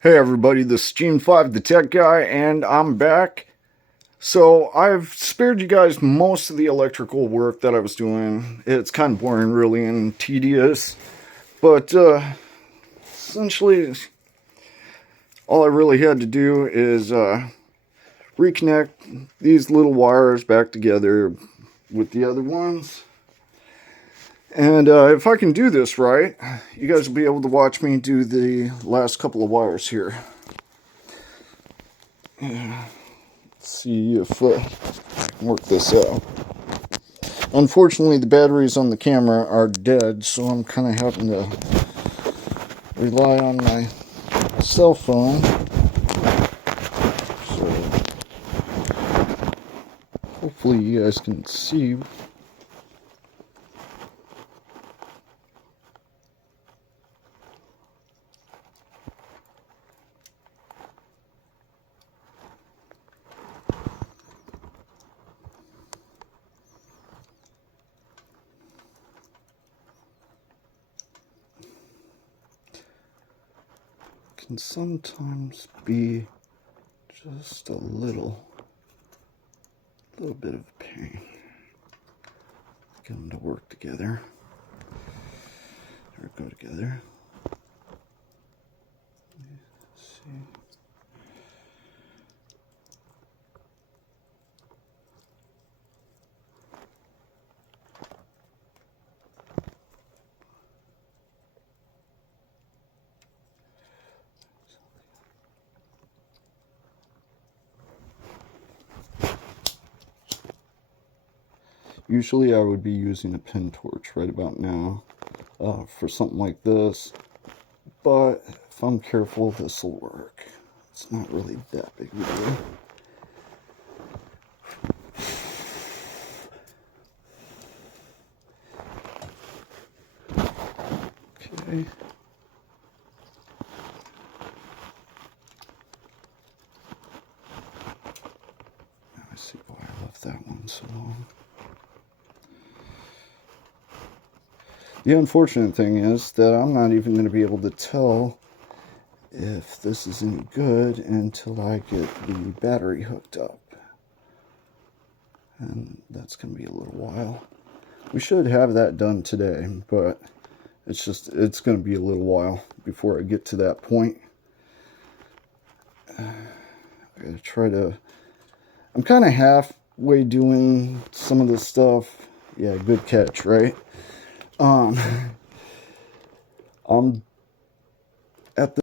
Hey everybody, this is Gene 5, the tech guy, and I'm back. So I've spared you guys most of the electrical work that I was doing. It's kind of boring really and tedious, but essentially all I really had to do is reconnect these little wires back together with the other ones. And if I can do this right, you guys will be able to watch me do the last couple of wires here. See if I can work this out. Unfortunately, the batteries on the camera are dead, so I'm kind of having to rely on my cell phone. So hopefully you guys can see. Can sometimes be just a little bit of a pain. Get them to work together. Or go together. Let's see. Usually I would be using a pin torch right about now for something like this, but if I'm careful, this will work. It's not really that big of a deal. Okay. Now I see why I left that one so long. The unfortunate thing is that I'm not even going to be able to tell if this is any good until I get the battery hooked up. And that's going to be a little while. We should have that done today, but it's going to be a little while before I get to that point. I gotta try to, I'm kind of halfway doing some of this stuff. Yeah, good catch, right? I'm at the